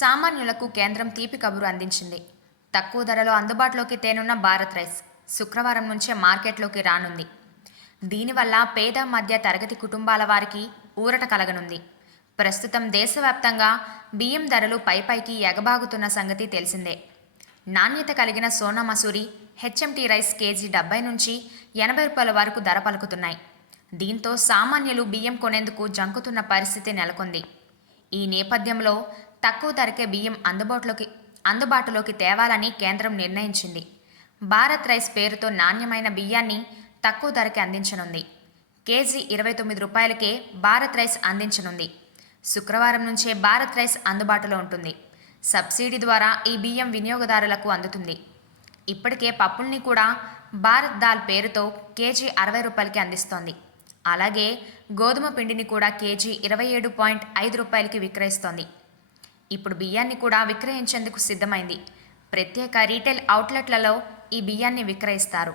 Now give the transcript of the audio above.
సామాన్యులకు కేంద్రం తీపి కబురు అందించింది. తక్కువ ధరలో అందుబాటులోకి తేనున్న భారత్ రైస్ శుక్రవారం నుంచే మార్కెట్లోకి రానుంది. దీనివల్ల పేద మధ్య తరగతి కుటుంబాల వారికి ఊరట కలగనుంది. ప్రస్తుతం దేశవ్యాప్తంగా బియ్యం ధరలు పైపైకి ఎగబాగుతున్న సంగతి తెలిసిందే. నాణ్యత కలిగిన Sona Masuri, HMT rice KG 70 నుంచి 80 రూపాయల వరకు ధర పలుకుతున్నాయి. దీంతో సామాన్యులు బియ్యం కొనేందుకు జంకుతున్న పరిస్థితి నెలకొంది. ఈ నేపథ్యంలో తక్కువ ధరకే బియ్యం అందుబాటులోకి తేవాలని కేంద్రం నిర్ణయించింది. భారత్ రైస్ పేరుతో నాణ్యమైన బియ్యాన్ని తక్కువ ధరకే అందించనుంది. కేజీ 29 రూపాయలకే భారత్ రైస్ అందించనుంది. శుక్రవారం నుంచే భారత్ రైస్ అందుబాటులో ఉంటుంది. సబ్సిడీ ద్వారా ఈ బియ్యం వినియోగదారులకు అందుతుంది. ఇప్పటికే పప్పుల్ని కూడా భారత్ దాల్ పేరుతో కేజీ 60 రూపాయలకి అందిస్తోంది. అలాగే గోధుమ పిండిని కూడా కేజీ 27.5 రూపాయలకి విక్రయిస్తోంది. ఇప్పుడు బియ్యాన్ని కూడా విక్రయించేందుకు సిద్ధమైంది. ప్రత్యేక రీటైల్ అవుట్లెట్లలో ఈ బియ్యాన్ని విక్రయిస్తారు.